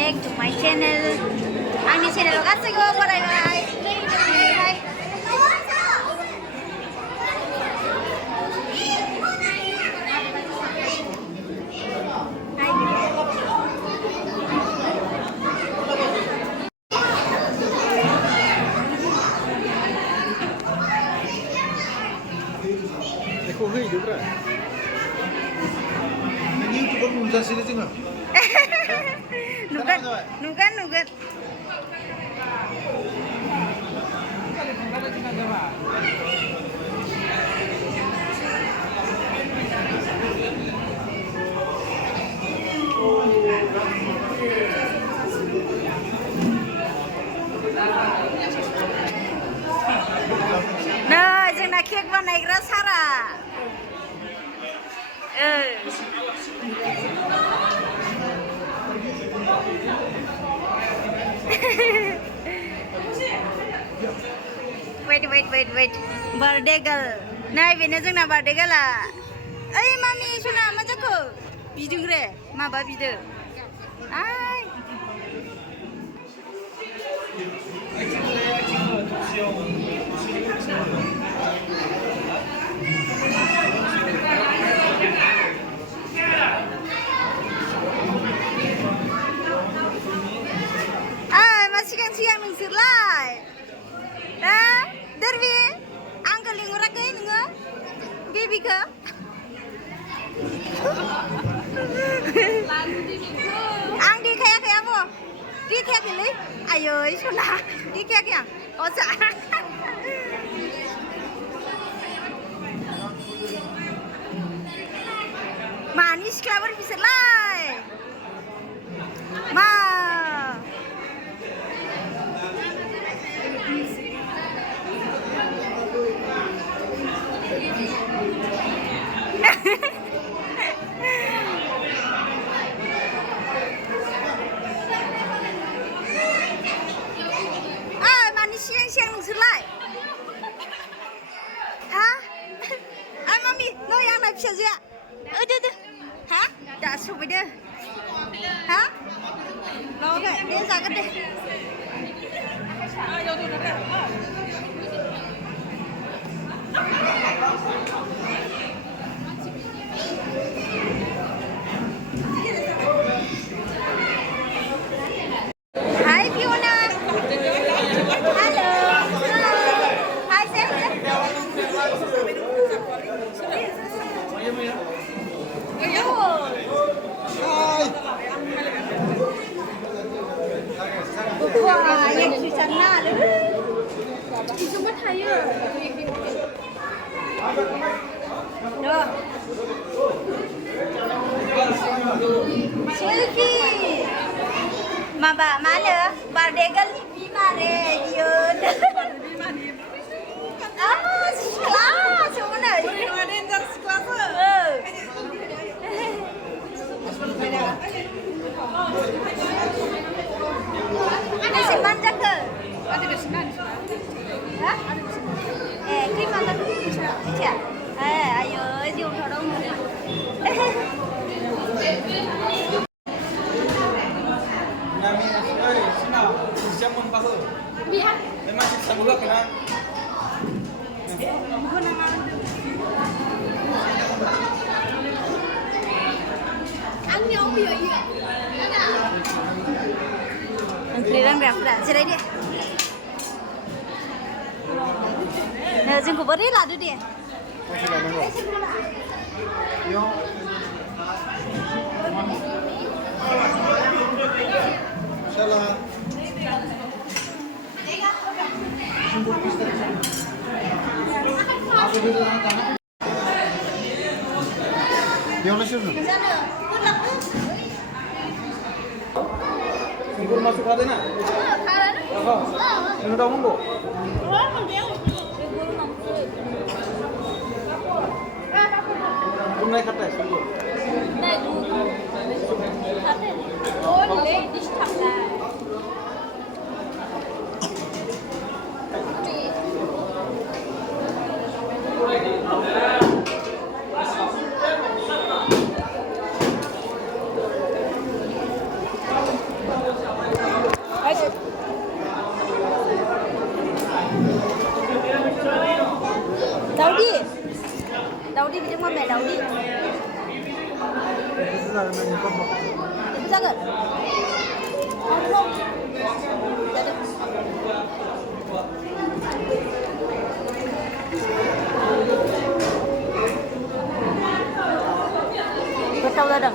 back to my channel. आंनि चेनेलाव गासैखौबो बरायबाय. Kok hidup kan? Ini YouTuber muda sini tengah. Nugan. Nah, जोंना cake बानायग्रा सारा. Wait. Birthday girl. Nah, बेनो जोंना birthday girlआ. ओइ मामि सना मा जाखो? बिदोंरे माबा बिदो. आय. सिगां नोंसोरलाय दोरबि आंखौ लिंहराखै नोङो बेबिखौ आं देखायाखै आब' देखायाखैलै आयै सना देखायाखै आं अजा मानि सिख्लाफोर बिसोरलाय मा siang nोंसोरलाय ha ay mami no yang naik saja deh ha dah sopede ha lo ke dia jagat deh Hai Fiona. Halo. Hai Sarah. Wah, yang di sana ada. Itu mah tayo. Loh. Selfie. Maba mana? Bardegal ni bimare diun. Ah, kelas mana? Ada kelas. Ada seman jaga. Ada bersih. Hah? Krim mana? Iya. Ayo, jom tolong. Siapa pasal? Biar. Memang kita buka kena. Ang biar iya. Ada. Antrian berapa? Cerai dia. Nah, jengko beri lah tu dia. Yo. Salah. Yang masuk tu? Sibuk masuk ada nak? Apa? Yang dah munggu? Belum naik kertas? Naik dulu. Oh, naik di sana. दावदै बिजों माबाया दावदै Itu dari mana kau mau? itu जागोन mau जादों गोथाव जादों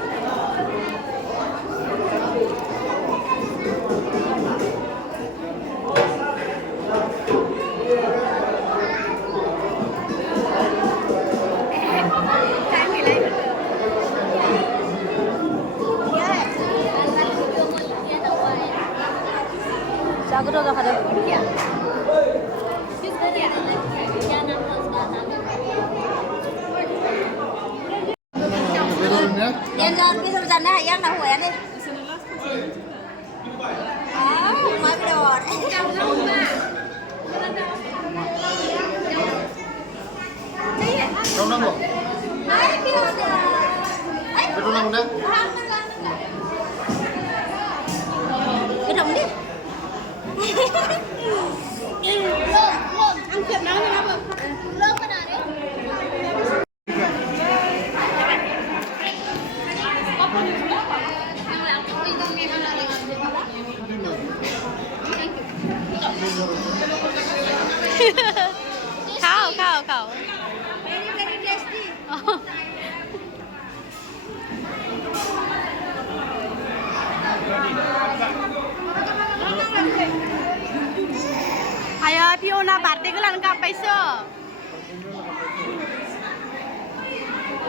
जा गोथाव जाखादों Bedanya? बेदर जानो हायो आंना हौवायानो अमा बेदर Kau nanggo? Betul nanggo dah? गोथाव मोनदे आं खेबनानै नङाबो लं होनानै खाओ very tasty Ayo Fiona birthday ko lang kapay so.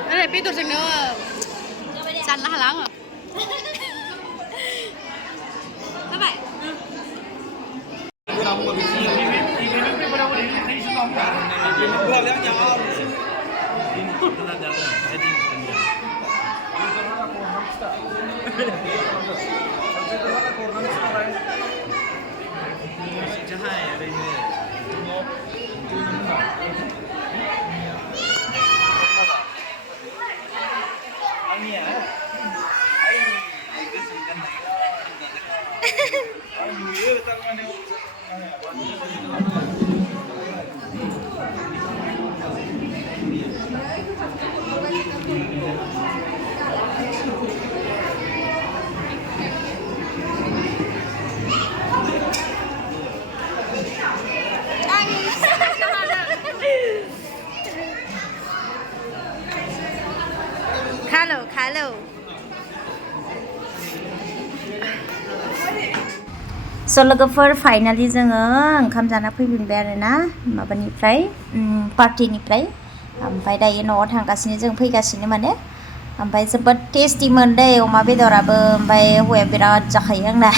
Ano pito sa no. San lah lang. Bye. Halo. So लोगोफोर फाइनालि जोङो ओंखाम जाना फैफिनबाय आरोना माबानिफ्राय पार्टिनिफ्राय ओमफ्राय दायो न'आव थांगासिनो जों फैगासिनो माने ओमफ्राय जोबोद टेस्टि मोनदों अमा बेदराबो ओमफ्राय हौवाया बिराद जाखायो आंना